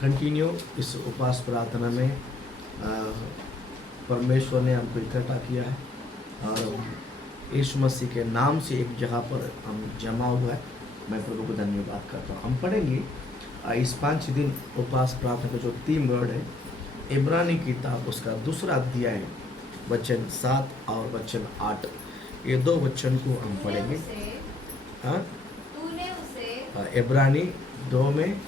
Continue इस उपवास प्रार्थना में परमेश्वर ने हमको इकट्ठा किया है और यीशु मसीह के नाम से एक जगह पर हम जमा हुआ है। मैं प्रभु को धन्यवाद करता हूँ। हम पढ़ेंगे इस 5 दिन उपवास प्रार्थना का जो 3 वर्ड है, इब्रानी किताब उसका 2 अध्याय वचन 7 और वचन 8, ये 2 वचन को हम पढ़ेंगे। हाँ, इब्रानी 2 में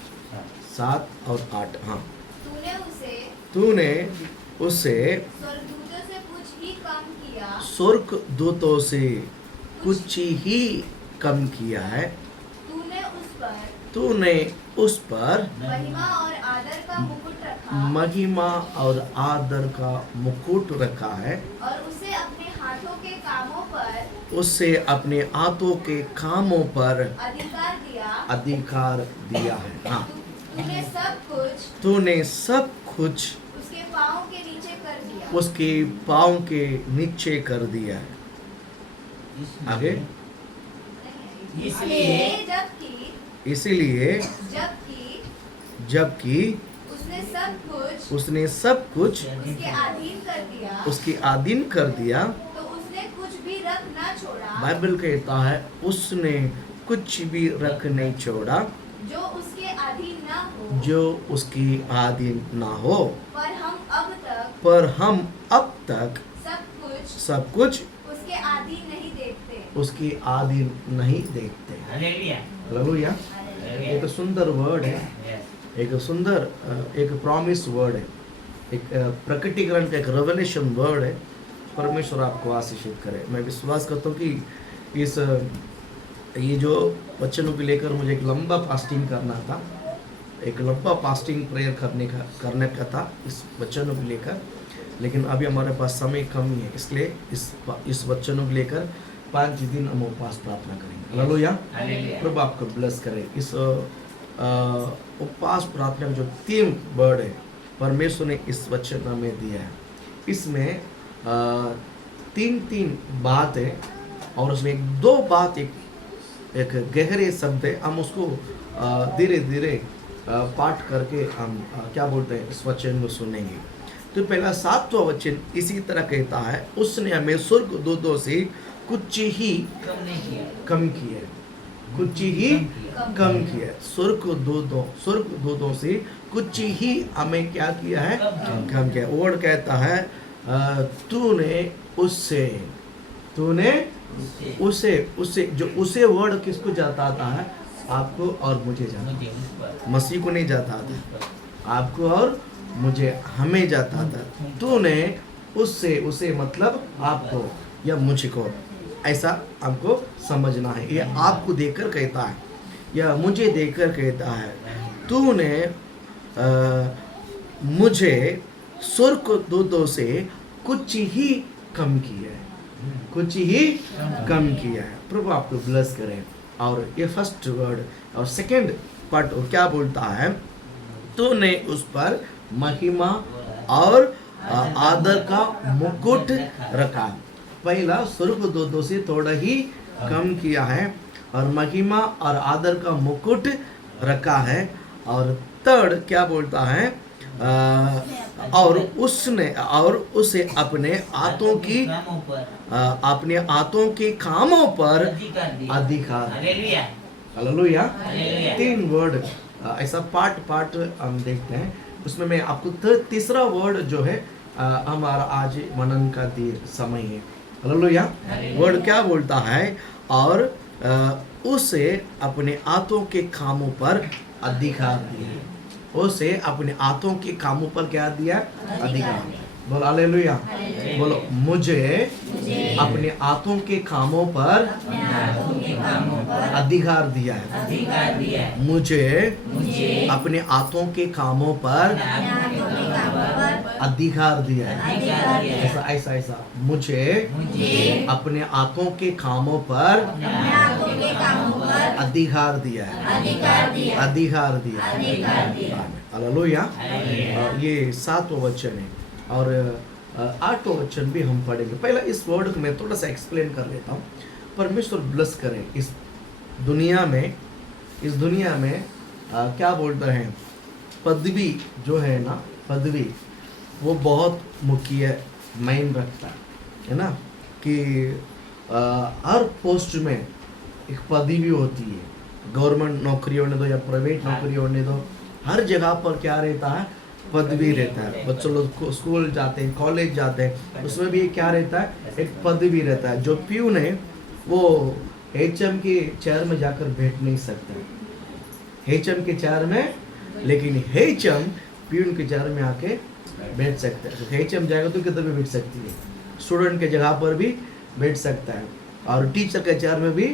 7 और 8। हाँ, तूने उसे स्वर्गदूतों से कुछ ही कम किया है। तूने उस पर महिमा और आदर का मुकुट रखा है और उसे अपने हाथों के कामों पर अधिकार दिया है। हाँ, तूने सब कुछ उसके पाँव के नीचे कर दिया है। आगे, इसलिए जबकि उसने सब कुछ उसके अधीन कर दिया, तो उसने कुछ भी रख ना छोड़ा। बाइबल कहता है उसने कुछ भी रख नहीं छोड़ा जो उसके अधीन ना हो। पर हम अब तक सब कुछ उसके अधीन नहीं देखते। हालेलुया। एक सुंदर वर्ड है, एक सुंदर एक प्रॉमिस वर्ड है, एक प्रकटीकरण का एक रेवलेशन वर्ड है। परमेश्वर आपको आशीषित करे। मैं विश्वास करता हूँ कि ये जो वचनों को लेकर मुझे एक लंबा फास्टिंग करना था, एक लंबा फास्टिंग प्रेयर करने का था इस वचनों को लेकर, लेकिन अभी हमारे पास समय कम ही है, इसलिए इस वचनों को लेकर 5 दिन हम उपवास प्रार्थना करेंगे। हालेलुया। प्रभु आपको ब्लेस करे। इस उपवास प्रार्थना में जो 3 वर्ड है परमेश्वर ने इस वचन में दिया है, इसमें 3 बात है और उसमें 2 बात एक गहरे शब्द है। हम उसको धीरे धीरे पाठ करके हम क्या बोलते हैं इस वचन को सुनेंगे। तो पहला 7वां वचन इसी तरह कहता है, उसने हमें स्वर्गदूतों से कुछ ही कम किया, कुछ ही कम किया। स्वर्गदूतों से कुछ ही हमें क्या किया है, कम किया। वर्ड कहता है तूने उसे जो उसे वर्ड किसको जाता है, आपको और मुझे जाता, मसीह को नहीं जाता था, आपको और मुझे, हमें जाता था। तूने उसे मतलब आपको या मुझको, ऐसा हमको समझना है। ये आपको देखकर कहता है या मुझे देखकर कहता है, तूने मुझे स्वर्गदूतों से कुछ ही कम किया है, कुछ ही कम किया है। प्रभु आपको ब्लेस करें। और ये फर्स्ट वर्ड और सेकंड पार्ट क्या बोलता है, तूने उस पर महिमा और आदर का मुकुट रखा। पहला स्वर्गदूतों से थोड़ा ही कम किया है और महिमा और आदर का मुकुट रखा है। और थर्ड क्या बोलता है, और उसे अपने हाथों के कामों पर अधिकार। हालेलुया। 3 वर्ड ऐसा पार्ट हम देखते हैं। उसमें मैं आपको तीसरा वर्ड जो है हमारा आज मनन का समय है। हालेलुया। वर्ड क्या बोलता है, और उसे अपने हाथों के कामों पर अधिकार दिया। उसे अपने हाथों के कामों पर क्या दिया, अधिकार। बोलो हालेलुया। बोलो, मुझे अपने हाथों के कामों पर अधिकार दिया है। मुझे अपने हाथों के कामों पर अधिकार दिया है। ऐसा मुझे अपने हाथों के कामों पर अधिकार दिया है, अधिकार दिया है। हालेलुया। ये 7वां वचन है और 8वां वचन भी हम पढ़ेंगे। पहला इस वर्ड को मैं थोड़ा सा एक्सप्लेन कर लेता हूँ। परमेश्वर ब्लेस करें। इस दुनिया में क्या बोलते हैं, पदवी जो है ना, पदवी वो बहुत मुख्य मायने रखता है ना, कि हर पोस्ट में एक पदवी होती है। गवर्नमेंट नौकरी होने दो या प्राइवेट नौकरी होने दो, हर जगह पर क्या रहता है, पदवी रहता है। बच्चों लोग स्कूल जाते हैं, कॉलेज जाते हैं, उसमें भी क्या रहता है, एक पदवी रहता है। जो प्यून है वो एचएम के चेयर में जाकर बैठ नहीं सकता, एचएम के चेयर में, लेकिन एचएम प्यून के चेयर में आके बैठ सकता है। तो एचएम जाएगा तो किधर भी बैठ सकती है, स्टूडेंट के जगह पर भी बैठ सकता है, और टीचर के चेयर में भी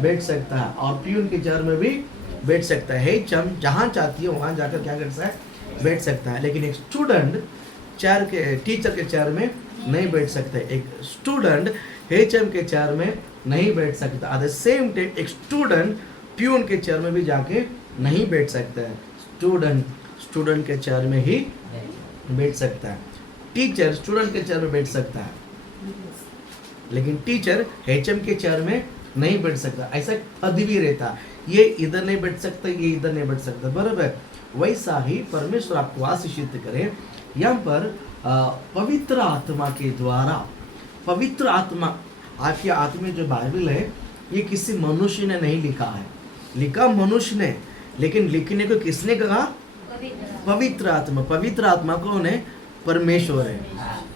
बैठ सकता है, और प्यून के चेयर में भी बैठ सकता है। एचएम जहाँ चाहती है वहाँ जाकर क्या कर सकता है, बैठ सकता है। लेकिन एक स्टूडेंट चेयर के, टीचर के चेयर में नहीं बैठ सकता। एक स्टूडेंट एचएम के चेयर में नहीं बैठ सकता। एट द सेम टाइम एक स्टूडेंट प्यून के चेयर में भी जाके नहीं बैठ सकता है। स्टूडेंट के चेयर में ही बैठ सकता है। टीचर स्टूडेंट के चेयर में बैठ सकता है, लेकिन टीचर एचएम के चेयर में नहीं बैठ सकता। ऐसा पदवी रहता, ये इधर नहीं बैठ सकता, ये इधर नहीं बैठ सकता, बराबर। वैसा ही परमेश्वर आपको आशीषित करे। यहाँ पर पवित्र आत्मा के द्वारा, पवित्र आत्मा, आपकी आत्मा जो बाइबल है ये किसी मनुष्य ने नहीं लिखा है, लिखा मनुष्य ने, लेकिन लिखने को किसने कहा, पवित्र आत्मा। पवित्र आत्मा कौन है, परमेश्वर है।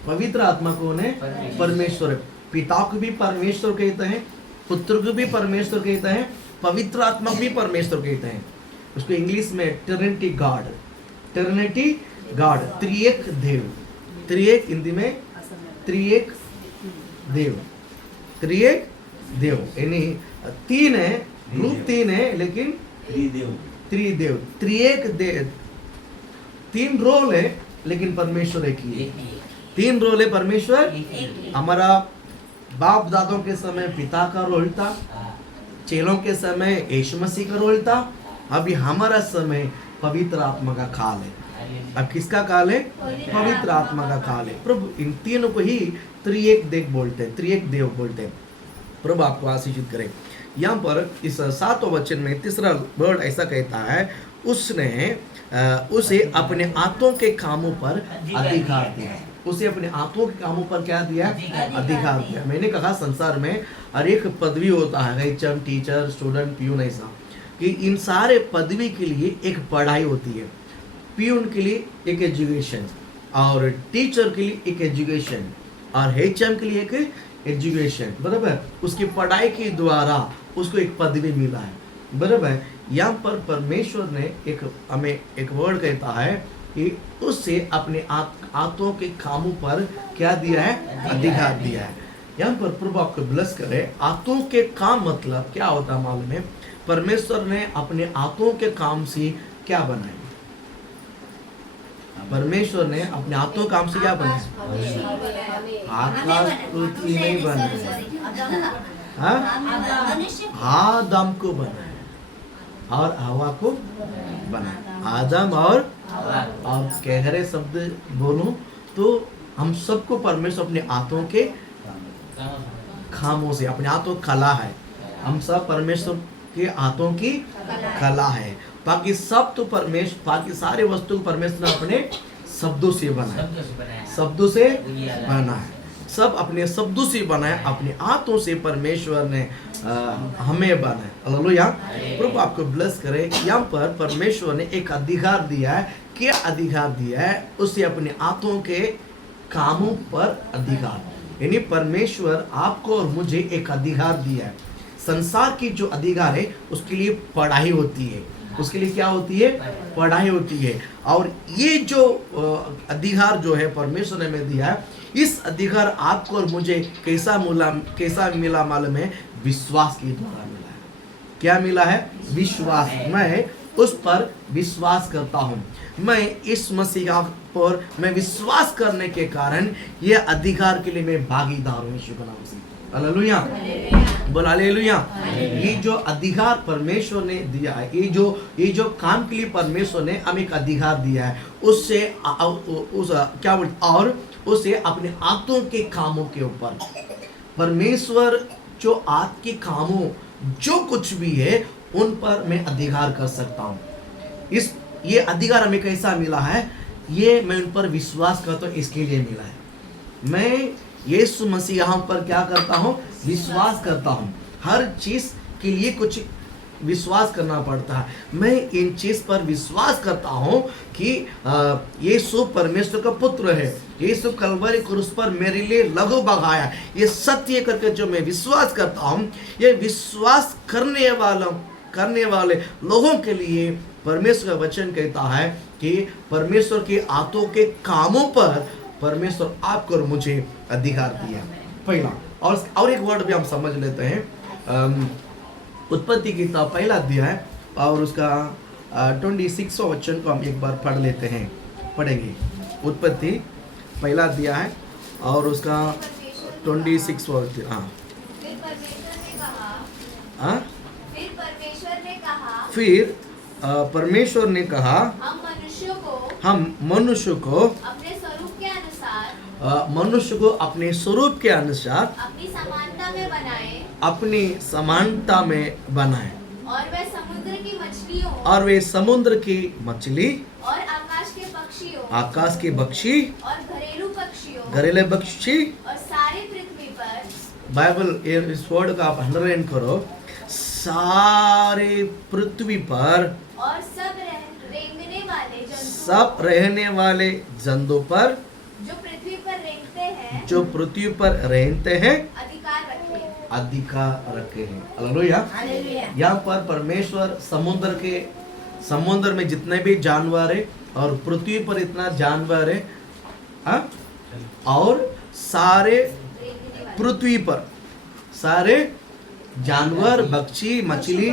पवित्र आत्मा कौन है, परमेश्वर है। पिता को भी परमेश्वर कहते हैं, पुत्र को भी परमेश्वर कहते हैं, पवित्र आत्मा भी परमेश्वर कहते हैं। उसको इंग्लिश में ट्रिनिटी गॉड, ट्रिनिटी गॉड, त्रिएक देव, त्रिएक हिंदी में त्रिएक देव, त्रिएक देव, यानी तीन है, रूप तीन है, लेकिन त्रिदेव, त्रिएक देव। तीन रोल है लेकिन परमेश्वर एक ही है। तीन रोल है परमेश्वर। हमारा बाप दादों के समय पिता का रोल था, चेलों के समय यीशु मसीह का रोल था, अभी हमारा समय पवित्र आत्मा का काल है। अब किसका काल है, पवित्र आत्मा का काल है। प्रभु इन तीनों को ही त्रिएक देव बोलते हैं, त्रिएक देव बोलते हैं। प्रभु आपको आशीषित करे। यहाँ पर इस 7वें वचन में तीसरा वर्ड ऐसा कहता है, उसने उसे अपने हाथों के कामों पर अधिकार दिया। उसे अपने हाथों के कामों पर क्या दिया, अधिकार दिया। मैंने कहा संसार में हर एक पदवी होता है, एचएम, टीचर, स्टूडेंट, प्यून, ऐसा कि इन सारे पदवी के लिए एक पढ़ाई होती है। प्यून के लिए एक एजुकेशन, और टीचर के लिए एक एजुकेशन, और एचएम के लिए एक एजुकेशन, बराबर। उसकी पढ़ाई के द्वारा उसको एक पदवी मिला है, बराबर। यहाँ पर परमेश्वर ने हमें एक वर्ड कहता है कि उससे अपने हाथों के कामों पर क्या दिया है, अधिकार दिया है। यहाँ पर प्रभु आपको ब्लेस करे। हाथों के काम मतलब क्या होता है मालूम है, परमेश्वर ने अपने हाथों के काम से क्या बनाया, परमेश्वर ने अपने हाथों काम से क्या बनाया, आकाश पृथ्वी नहीं बनाया, आदम को बनाया और हवा को बनाया। आदम और गहरे शब्द बोलूं तो हम सबको परमेश्वर अपने हाथों के कामों से, अपने हाथों कला है, हम सब परमेश्वर के हाथों की कला है। बाकी सब तो परमेश्वर, बाकी सारे वस्तु परमेश्वर ने अपने शब्दों से बनाया, शब्दों से बना है, सब अपने शब्दों से बनाया, अपने हाथों से परमेश्वर ने हमें बनाया। हालेलुया। प्रभु आपको ब्लेस करे। यहाँ पर परमेश्वर ने एक अधिकार दिया है। क्या अधिकार दिया है, उसे अपने हाथों के कामों पर अधिकार, यानी परमेश्वर आपको और मुझे एक अधिकार दिया है। संसार की जो अधिकार है उसके लिए पढ़ाई होती है, उसके लिए क्या होती है, पढ़ाई होती है। और ये जो अधिकार जो है परमेश्वर ने हमें दिया है, इस अधिकार आपको और मुझे कैसा मिला मालूम है, विश्वास के द्वारा मिला है। क्या मिला है, विश्वास। मैं उस पर विश्वास करता हूँ, मैं इस मसीहा पर मैं विश्वास करने के कारण ये अधिकार के लिए मैं भागीदार हूँ। यीशु का नाम से हालेलुया, बोल हालेलुया। ये जो अधिकार परमेश्वर ने दिया है, ये जो काम के लिए परमेश्वर ने हमें एक अधिकार दिया है, उससे क्या बोलते, और उसे अपने हाथों के कामों के ऊपर परमेश्वर जो हाथ के कामों जो कुछ भी है उन पर मैं अधिकार कर सकता हूँ। इस ये अधिकार हमें कैसा मिला है? ये मैं उन पर विश्वास करता हूँ, इसके लिए मिला है। मैं यीशु मसीह यहाँ पर क्या करता हूँ? विश्वास करता हूँ। हर चीज़ के लिए कुछ विश्वास करना पड़ता है। मैं इन चीज़ पर विश्वास करता हूँ कि यीशु परमेश्वर का पुत्र है, यीशु कलवरी क्रूस पर मेरे लिए लहू बहाया, ये सत्य करके जो मैं विश्वास करता हूँ, ये विश्वास करने वाले लोगों के लिए परमेश्वर का वचन कहता है कि परमेश्वर के हाथों के कामों पर परमेश्वर आपको और मुझे अधिकार दिया। पहला और एक वर्ड भी हम समझ लेते हैं। उत्पत्ति की किताब पहला अध्याय है और उसका 26 वचन को हम एक बार पढ़ लेते हैं, पढ़ेंगे। उत्पत्ति पहला अध्याय है और उसका 26 वचन। हाँ, फिर परमेश्वर ने कहा हम मनुष्य को अपने स्वरूप के अनुसार अपने स्वरूप के अनुसार अपनी समानता में बनाए और वे समुद्र की मछली और आकाश के पक्षी और घरेलू पक्षी और सारी पृथ्वी पर, बाइबल इस वर्ड का आप अंडरलाइन करो, सारे पृथ्वी पर और सब रहने वाले जंतु पर जो पृथ्वी पर रहते हैं अधिकार रखे हैं। हालेलुया। यहाँ पर परमेश्वर समुद्र में जितने भी जानवर है और पृथ्वी पर इतना जानवर है, और सारे पृथ्वी पर सारे जानवर, पक्षी, मछली,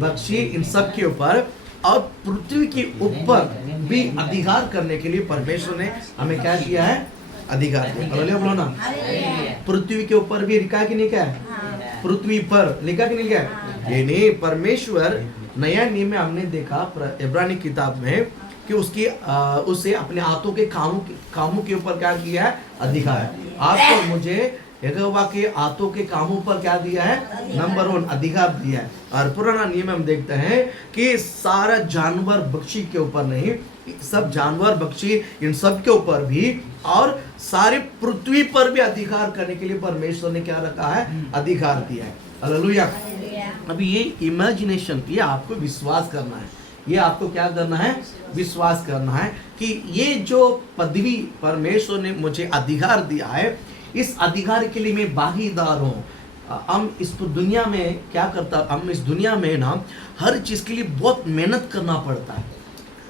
पक्षी, इन सब के ऊपर और पृथ्वी के ऊपर भी अधिकार करने के लिए परमेश्वर ने हमें क्या किया है? अधिकार दिया। हालेलुया बोलो ना। पृथ्वी के ऊपर भी लिखा कि नहीं? क्या है? पृथ्वी पर लिखा कि नहीं? क्या है? ये नहीं, परमेश्वर नया नियम में हमने देखा इब्रानी किताब में कि उसे अपने हाथों के कामों के ऊपर क्या किया है? अधिकार। आपको मुझे यहोवा के हाथों के कामों पर क्या दिया है? नंबर 1 अधिकार दिया है। और पुराना नियम में हम देखते हैं कि सारा जानवर पक्षी के ऊपर नहीं, सब जानवर पक्षी इन सब के ऊपर भी और सारे पृथ्वी पर भी अधिकार करने के लिए परमेश्वर ने क्या रखा है? अधिकार दिया है। हालेलुया। अभी ये इमेजिनेशन, ये आपको विश्वास करना है, ये आपको क्या करना है? विश्वास करना है कि ये जो पदवी परमेश्वर ने मुझे अधिकार दिया है, इस अधिकार के लिए मैं भागीदार हूँ। हम इस दुनिया में क्या करता, हम इस दुनिया में ना हर चीज़ के लिए बहुत मेहनत करना पड़ता है।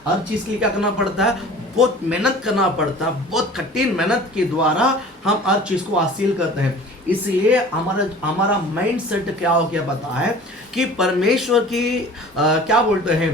हर चीज़ के लिए क्या करना पड़ता है? बहुत मेहनत करना पड़ता है। बहुत कठिन मेहनत के द्वारा हम हर चीज़ को हासिल करते हैं। इसलिए हमारा माइंड सेट क्या हो गया पता है कि परमेश्वर की क्या बोलते हैं,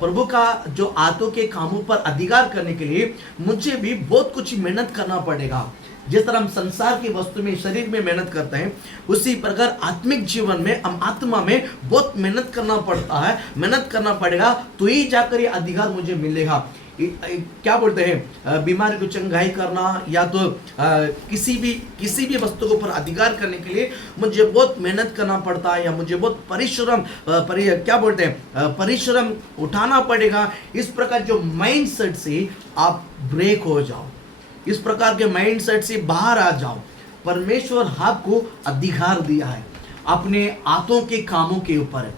प्रभु का जो हाथों के कामों पर अधिकार करने के लिए मुझे भी बहुत कुछ मेहनत करना पड़ेगा। जिस तरह हम संसार की वस्तु में, शरीर में मेहनत करते हैं, उसी प्रकार आत्मिक जीवन में, हम आत्मा में बहुत मेहनत करना पड़ता है। मेहनत करना पड़ेगा तो ही जाकर ये अधिकार मुझे मिलेगा। क्या बोलते हैं, बीमारी को चंगाई करना या तो किसी भी वस्तु के ऊपर अधिकार करने के लिए मुझे बहुत मेहनत करना पड़ता है या मुझे बहुत परिश्रम उठाना पड़ेगा। इस प्रकार जो माइंड सेट से आप ब्रेक हो जाओ, इस प्रकार के माइंड सेट से बाहर आ जाओ। परमेश्वर आपको अधिकार दिया है अपने हाथों के कामों के ऊपर,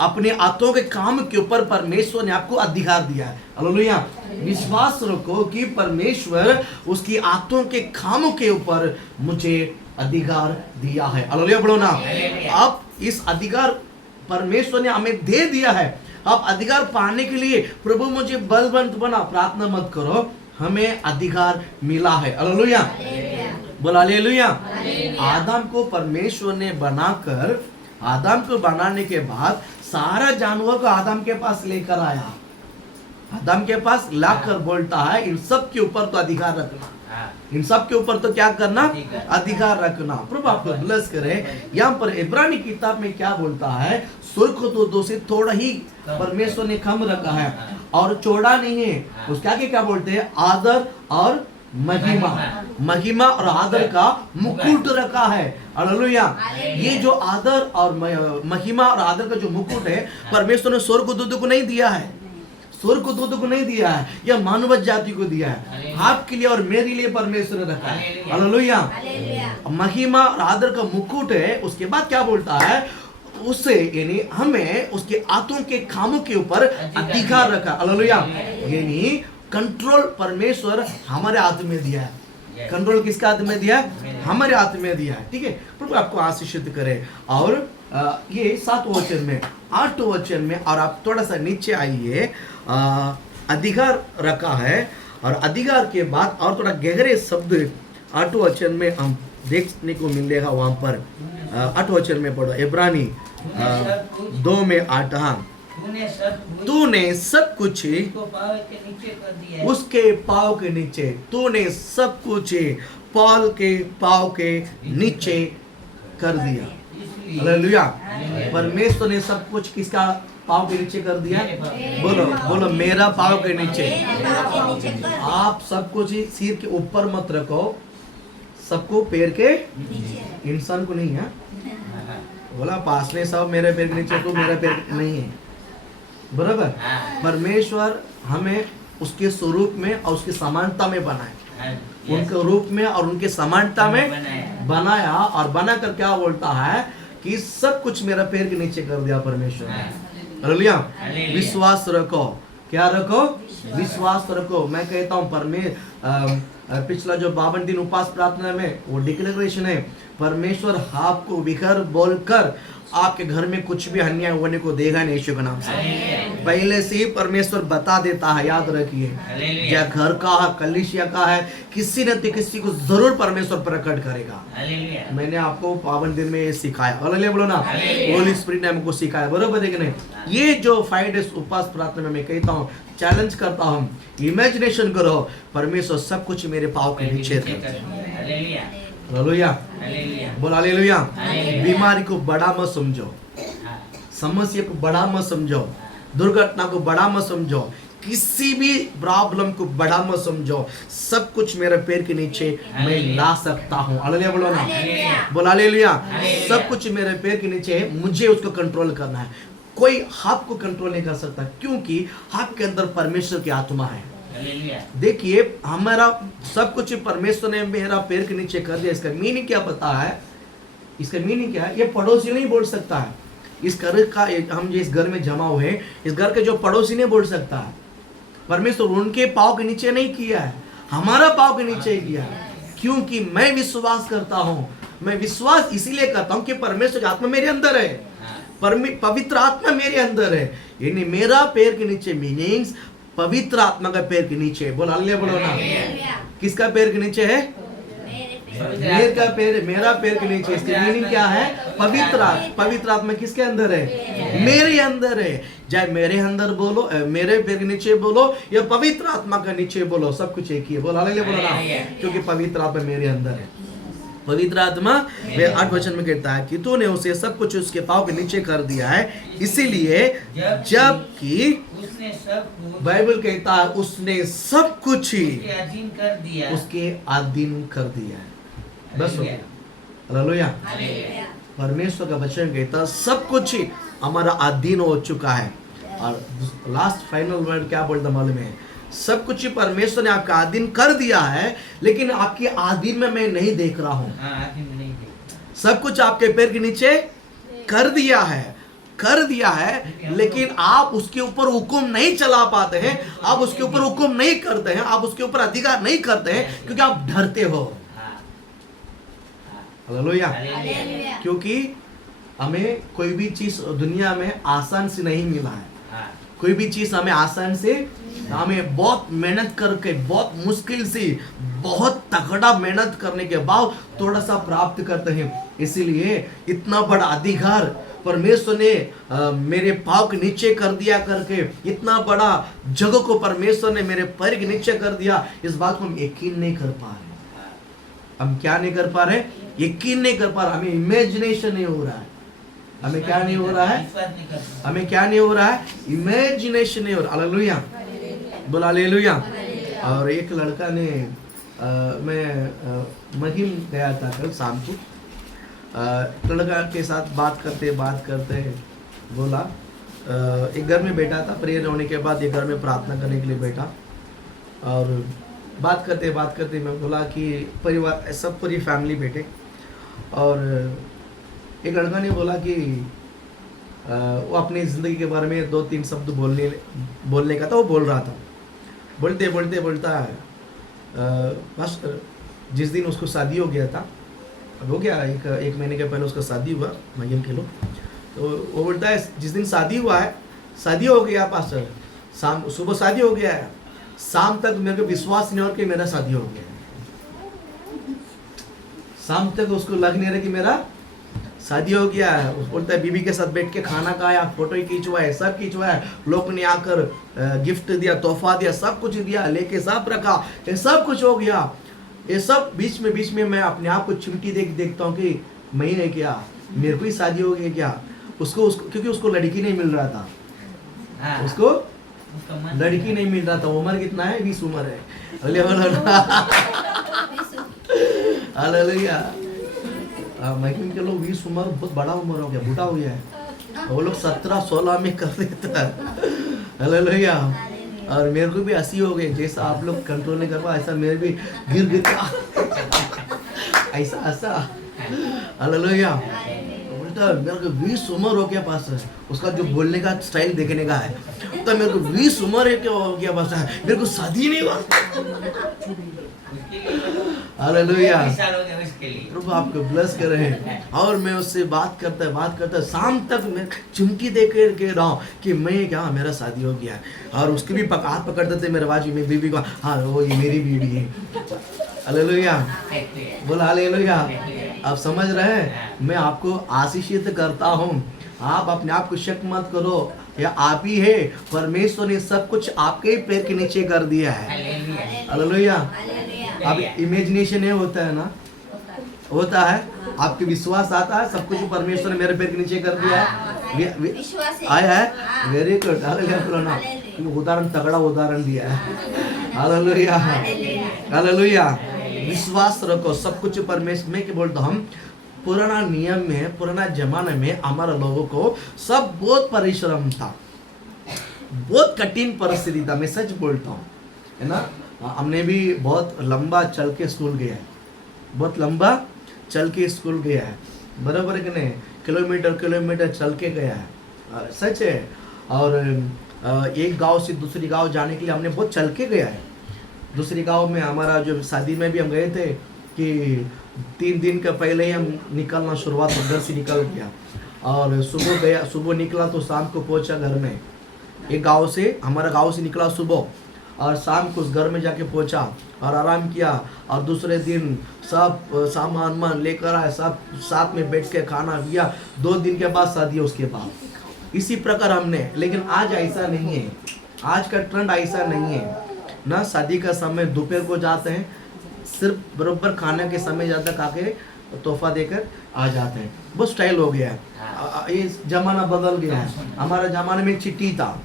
अपने हाथों के काम के ऊपर परमेश्वर ने आपको अधिकार दिया है। हालेलुया। विश्वास रखो कि परमेश्वर उसकी हाथों के कामों के ऊपर मुझे अधिकार दिया है। हालेलुया बोलो ना। अब इस अधिकार परमेश्वर ने हमें दे दिया है। अब अधिकार पाने के लिए प्रभु मुझे बलवंत बना, प्रार्थना मत करो, हमें अधिकार मिला है। हालेलुया बोलो हालेलुया। आदम को परमेश्वर ने बनाकर, आदम को बनाने के बाद सारा जानवर को आदम के पास लेकर आया, आदम के पास लाकर बोलता है इन सब के ऊपर तो अधिकार रखना, इन सब के ऊपर तो क्या करना? अधिकार रखना। प्रभु आपको ब्लेस करे। यहाँ पर इब्रानी किताब में क्या बोलता है, स्वर्गदूतों से थोड़ा ही परमेश्वर ने कम रखा है और चौड़ा नहीं है। उसका क्या बोलते हैं? आदर और महिमा और आदर का मुकुट रखा है। हालेलुया। ये जो आदर और महिमा और आदर का जो मुकुट है परमेश्वर ने स्वर्गदूतों को नहीं दिया है। स्वर्ग दूतों को नहीं दिया है, यह मानव जाति को दिया है, आपके लिए और मेरे लिए परमेश्वर ने रखा है। हालेलुया। महिमा और आदर का मुकुट है। उसके बाद क्या बोलता है, उसे यानी हमें उसके हाथों के कामों के ऊपर अधिकार रखा। हालेलुया। यानी कंट्रोल परमेश्वर हमारे हाथ में दिया है। कंट्रोल किसके हाथ में दिया है? हमारे हाथ में दिया है। ठीक है, प्रभु आपको आशीषित करे। और ये 7 वचन में, 8 वचन में, और आप थोड़ा सा नीचे आइए, अधिकार रखा है। और अधिकार के बाद और थोड़ा गहरे शब्द 8 वचन में हम देखने को मिलेगा। वहां पर 8 वचन में पढ़ो, इब्रानी 2 में 8। हाँ, तूने सब कुछ उसके पाँव के नीचे, तूने सब कुछ पॉल के पाँव के नीचे कर दिया। हालेलुया। परमेश्वर ने सब कुछ किसका पाँव के नीचे कर दिया? बोलो बोलो, मेरा पाँव के नीचे। आप सब कुछ सिर के ऊपर मत रखो, सबको पैर के, इंसान को नहीं है। बोला पास ने सब मेरे पैर के नीचे, तो मेरा पैर नहीं है, बराबर। परमेश्वर हमें उसके स्वरूप में और उसकी समानता में बनाए, उनके रूप में और उनके समानता में बनाया। और बनाकर क्या बोलता है कि सब कुछ मेरा पैर के नीचे कर दिया परमेश्वर ने। हालेलुया। विश्वास रखो। क्या रखो? विश्वास रखो। मैं कहता हूँ पिछला जो 52 दिन उपवास प्रार्थना में वो डिक्लेरेशन है, परमेश्वर आपको विकर बोलकर आपके घर में कुछ भी अन्याय होने को देगा नहीं, यीशु के नाम से। पहले से ही परमेश्वर बता देता है, याद रखिए। या घर का है, कलीसिया का है, किसी न किसी को जरूर परमेश्वर प्रकट करेगा। मैंने आपको 52 दिन में ये सिखाया। हालेलुया बोलो ना। होली स्पिरिट ने हमको सिखाया, बरोबर है कि नहीं? ये जो 5 डेज उपवास प्रार्थना में मैं कहता हूँ, चैलेंज करता हूँ, इमेजिनेशन करो परमेश्वर सब कुछ मेरे पाँव के नीचे कर। हालेलुया बोल, हालेलुया। बीमारी को बड़ा मत समझो, समस्या को बड़ा मत समझो, दुर्घटना को बड़ा मत समझो, किसी भी प्रॉब्लम को बड़ा मत समझो। सब कुछ मेरे पैर के नीचे मैं ला सकता हूँ। हालेलुया बोलो ना। बोल हालेलुया। सब कुछ मेरे पैर के नीचे है, मुझे उसको कंट्रोल करना है। कोई आपको कंट्रोल नहीं कर सकता, क्योंकि आपके अंदर परमेश्वर की आत्मा है। देखिए, हमारा सब कुछ परमेश्वर ने मेरा पैर के नीचे कर दिया। इसका मीनिंग क्या पता है? इसका मीनिंग क्या है? ये पड़ोसी नहीं बोल सकता है। इस घर का, हम जिस घर में जमा हुए हैं, इस घर के जो पड़ोसी नहीं बोल सकता है। परमेश्वर उनके पाँव के नीचे नहीं किया है, हमारा पाँव के नीचे किया है। क्योंकि मैं विश्वास करता हूँ। मैं विश्वास इसीलिए करता हूँ कि परमेश्वर की आत्मा मेरे अंदर है, पवित्र आत्मा मेरे अंदर है। यानी मेरा पैर के नीचे मीनिंग्स पवित्र आत्मा का पैर के नीचे। बोल हालेलुया बोलो ना। किसका पैर के नीचे है? मेरा पैर, मेरा पैर के नीचे। इसकी मीनिंग क्या है? पवित्र आत्मा किसके अंदर है? मेरे अंदर है। चाहे मेरे अंदर बोलो, मेरे पैर के नीचे बोलो, या पवित्र आत्मा का नीचे बोलो, सब कुछ एक ही है। बोल हालेलुया बोलो ना। क्योंकि पवित्र आत्मा मेरे अंदर है। पवित्र आत्मा वे 8 वचन में कहता है कि तूने उसे सब कुछ उसके पाँव के नीचे कर दिया है, इसीलिए जबकि बाइबल कहता है उसने सब कुछ ही उसके अधीन कर दिया है। बस हो गया। हालेलुया। परमेश्वर का वचन कहता है सब कुछ ही हमारा अधीन हो चुका है। और लास्ट फाइनल वर्ड क्या बोलता मालूम है? सब कुछ परमेश्वर ने आपका अधीन कर दिया है, लेकिन आपके अधीन में मैं नहीं देख रहा हूँ। सब कुछ आपके पैर के नीचे कर दिया है, लेकिन आप उसके ऊपर हुक्म नहीं चला पाते हैं, आप उसके ऊपर हुक्म नहीं करते हैं, आप उसके ऊपर अधिकार नहीं करते हैं, क्योंकि आप डरते हो। हालेलुया। क्योंकि हमें कोई भी चीज दुनिया में आसान से नहीं मिला है। कोई भी चीज हमें आसान से, हमें बहुत मेहनत करके, बहुत मुश्किल से, बहुत तगड़ा मेहनत करने के बाद थोड़ा सा प्राप्त करते हैं। इसीलिए इतना बड़ा अधिकार परमेश्वर ने मेरे पाँव के नीचे कर दिया करके, इतना बड़ा जगह को परमेश्वर ने मेरे पैर के नीचे कर दिया, इस बात को हम यकीन नहीं कर पा रहे। हम क्या नहीं कर पा रहे? यकीन नहीं कर पा रहे। हमें इमेजिनेशन नहीं हो रहा है। हमें क्या नहीं हो रहा है? हमें क्या नहीं हो रहा है? इमेजिनेशन नहीं हो रहा। हालेलुया बोला हालेलुया। और एक लड़का ने मैं महिम गया था कल शाम को, लड़का के साथ बात करते बोला एक घर में बैठा था, प्रेयर होने के बाद एक घर में प्रार्थना करने के लिए बैठा, और बात करते मैं बोला कि परिवार सब पूरी फैमिली बैठे, और एक लड़का ने बोला कि वो अपनी ज़िंदगी के बारे में 2-3 शब्द बोलने का था, वो बोल रहा था। बोलता है बस जिस दिन उसको शादी हो गया था, अब हो गया एक महीने के पहले उसका शादी हुआ मयम के लोग, तो वो बोलता है जिस दिन शादी हुआ है, शादी हो गया पास्टर, सुबह शादी हो गया है, शाम तक मेरे को विश्वास नहीं हो कि मेरा शादी हो गया है। शाम तक उसको लग नहीं रहा कि मेरा शादी हो गया है। वो बोलता है बीबी के साथ बैठ के खाना खाया, फोटो खींचवाए, सब खींचवाया, लोग ने आकर गिफ्ट दिया, तोहफा दिया, सब कुछ दिया, लेके सब रखा, ये सब कुछ हो गया। ये सब बीच में मैं अपने आप को चिमटी देखता हूँ कि मैं है क्या, मेरे को ही शादी हो गई क्या। उसको क्योंकि उसको लड़की नहीं मिल रहा था, उसको लड़की नहीं मिल रहा था। उम्र कितना है? 20 उम्र है। हालेलुया। महिम के लोग 20 उम्र बहुत बड़ा उम्र हो गया, बूढ़ा हो गया है। वो लोग 17-16 में कर देता है। हालेलुया। और मेरे को भी 80 हो गए, जैसा आप लोग कंट्रोल नहीं कर पा ऐसा मेरे भी गिर ऐसा। हालेलुया। बोलता मेरे को 20 उम्र हो गया पास, उसका जो बोलने का स्टाइल देखने का है, तो मेरे को 20 उम्र है क्या हो गया पास, मेरे को शादी नहीं हुआ। हालेलुया। प्रभु आपको ब्लेस कर रहे हैं। और मैं उससे बात करता शाम तक मैं चिमटी दे के रहा हूँ कि मैं क्या, मेरा शादी हो गया है। और उसकी भी हाथ पकड़ते थे मेरे बाजू में बीबी को, हाँ वो ये मेरी बीबी है। हालेलुया। बोला हालेलुया। आप समझ रहे हैं, मैं आपको आशीषित करता हूँ। आप अपने आप को शक मत करो, या आप ही है। परमेश्वर ने सब कुछ आपके ही पैर के नीचे कर दिया है। हालेलुया। अब इमेजिनेशन है, होता है ना, होता है, आपके विश्वास आता है, सब कुछ परमेश्वर ने मेरे पैर के नीचे कर दिया है, आया है। Very good. हालेलुया। उदाहरण तगड़ा उदाहरण दिया है। हालेलुया। हालेलुया। विश्वास रखो, सब कुछ परमेश्वर में। क्या बोलता हम, पुराना नियम में, पुराना जमाने में हमारे लोगों को सब बहुत परिश्रम था, बहुत कठिन परिस्थिति था। मैं सच बोलता हूँ, है ना। हमने भी बहुत लंबा चल के स्कूल गया है, बहुत लंबा चल के स्कूल गया है, बराबर कि नहीं। किलोमीटर चल के गया है, सच है। और एक गांव से दूसरी गांव जाने के लिए हमने बहुत चल के गया है। दूसरी गांव में हमारा जो शादी में भी हम गए थे कि 3 दिन का पहले ही हम निकलना शुरुआत घर से निकल गया, और सुबह निकला तो शाम को पहुंचा घर में। एक गांव से, हमारा गांव से निकला सुबह, और शाम को उस घर में जाके पहुंचा और आराम किया, और दूसरे दिन सब सामान लेकर आए, सब साथ में बैठ के खाना किया। 2 दिन के बाद शादी है उसके बाद। इसी प्रकार हमने, लेकिन आज ऐसा नहीं है, आज का ट्रेंड ऐसा नहीं है ना। शादी का समय दोपहर को जाते हैं, सिर्फ बराबर खाने के समय जाते, खा के तोहफा देकर आ जाते हैं। बहुत स्टाइल हो गया है, ये जमाना बदल गया है। हमारे जमाने में चिट्ठी था,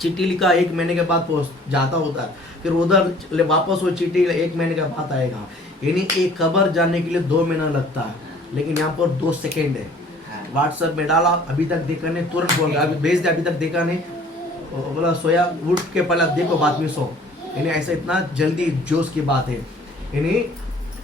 चिट्ठी लिखा 1 महीने के बाद पोस्ट जाता होता है, फिर उधर वापस वो चिट्ठी 1 महीने के बाद आएगा। यानी एक खबर जानने के लिए 2 महीना लगता है, लेकिन यहाँ पर 2 सेकेंड है। व्हाट्सएप में डाला, अभी तक देखा नहीं, तुरंत बोल रहा अभी भेज दे, अभी तक देखा नहीं, बोला सोया, उठ के पहले देखो बाद में सो। यानी ऐसा इतना जल्दी जोश की बात है। यानी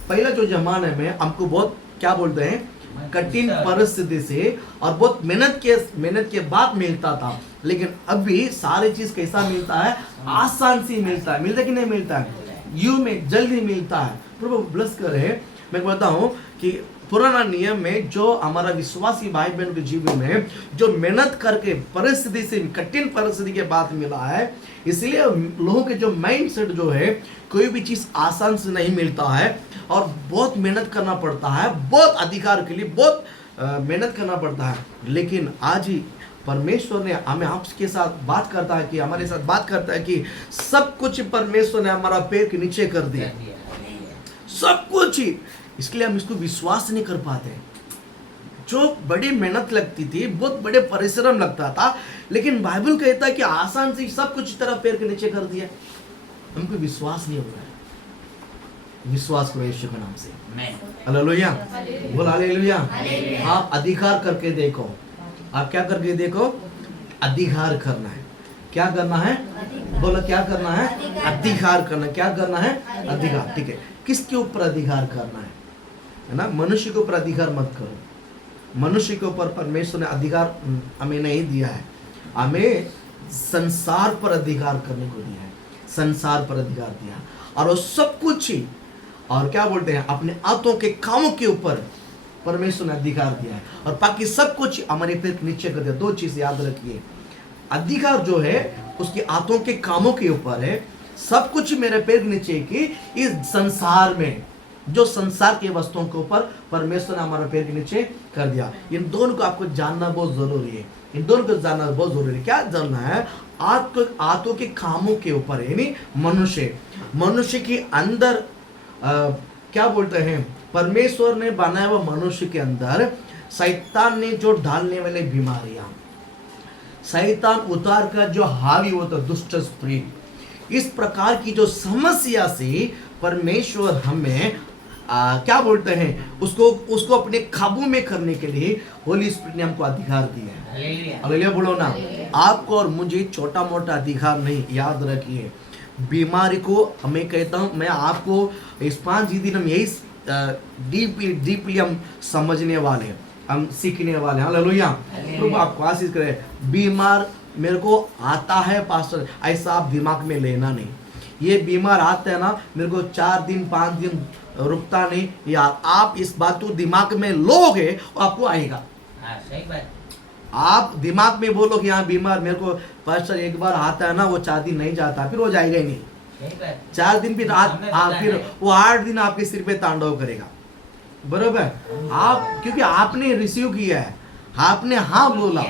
पहला जो जमाने में हमको बहुत क्या बोलते हैं, कठिन परिस्थिति से और बहुत मेहनत के बाद मिलता था, लेकिन अभी सारी चीज कैसा मिलता है, आसान से मिलता है। मिलता कि नहीं मिलता है, यू में जल्दी मिलता है। प्रभु ब्लेस करे। मैं कहता हूँ कि पुराना नियम में जो हमारा विश्वासी भाई बहन के जीवन में जो मेहनत करके परिस्थिति से, कठिन परिस्थिति के बाद मिला है, इसलिए लोगों के जो माइंड सेट जो है, कोई भी चीज़ आसान से नहीं मिलता है और बहुत मेहनत करना पड़ता है, बहुत अधिकार के लिए बहुत मेहनत करना पड़ता है। लेकिन आज ही परमेश्वर ने हमें आपके साथ बात करता है कि हमारे साथ बात करता है कि सब कुछ परमेश्वर ने हमारा पैर के नीचे कर दिया, सब कुछ ही। इसलिए हम इसको विश्वास नहीं कर पाते। जो बड़ी मेहनत लगती थी, बहुत बड़े परिश्रम लगता था, लेकिन बाइबल कहता है कि आसान से सब कुछ तरह पैर के नीचे कर दिया। हमको विश्वास नहीं हो रहा है। विश्वास करो यीशु के नाम से। हालेलुया। बोल हालेलुया। आप अधिकार करके देखो। आप क्या करके देखो, अधिकार करना है। क्या करना है? बोलो क्या करना है? अधिकार करना। क्या करना है? अधिकार। ठीक है, किसके ऊपर अधिकार करना है ना? मनुष्य के ऊपर अधिकार मत करो। मनुष्य के ऊपर परमेश्वर ने अधिकार हमें नहीं दिया है, हमें संसार पर अधिकार करने को दिया है। संसार पर अधिकार दिया और वो सब कुछ ही, और क्या बोलते हैं, अपने हाथों के कामों के ऊपर परमेश्वर ने अधिकार दिया है, और बाकी सब कुछ हमारे पैर के नीचे कर दिया। दो चीज याद रखिए, अधिकार जो है उसके हाथों के कामों के ऊपर है, सब कुछ मेरे पैर के नीचे की इस संसार में, जो संसार के वस्तुओं के ऊपर परमेश्वर ने हमारे पैर के नीचे कर दिया। इन दोनों को आपको जानना बहुत जरूरी है। इन दोनों को जानना बहुत जरूरी है। क्या जानना है? हाथों के कामों के ऊपर, यानी मनुष्य के अंदर क्या बोलते हैं, परमेश्वर ने बनाया हुआ मनुष्य के अंदर शैतान ने जो डालने वाले बीमारियां, शैतान उतार कर जो हावी होता दुष्ट स्पिरिट, इस प्रकार की जो समस्या से परमेश्वर हमें क्या बोलते हैं, उसको अपने काबू में करने के लिए होली स्पिरिट ने हमको अधिकार दिया है। हालेलुया बोलो ना। आपको और मुझे छोटा मोटा अधिकार नहीं, याद रखिए। बीमारी को मैं कहता हूं, मैं आपको इस 5 दिन हम यही डीपली हम समझने वाले हैं, हम सीखने वाले हैं। हालेलुया। प्रभु आपको आशीष करे। बीमार मेरे को आता है पास्टर, ऐसा आप दिमाग में लेना नहीं। ये बीमार आता है ना, मेरे को 4 दिन 5 दिन रुकता नहीं यार, आप इस बात को दिमाग में लोगे आपको आएगा। सही बात। आप दिमाग में बोलो कि हाँ बीमार मेरे को पास्टर एक बार आता है ना, वो 4 दिन नहीं जाता, फिर वो जाएगा ही नहीं। 4 दिन फिर फिर वो 8 दिन आपके सिर पे तांडव करेगा। बरोबर? आप क्योंकि आपने रिसीव किया है, आपने हाँ बोला,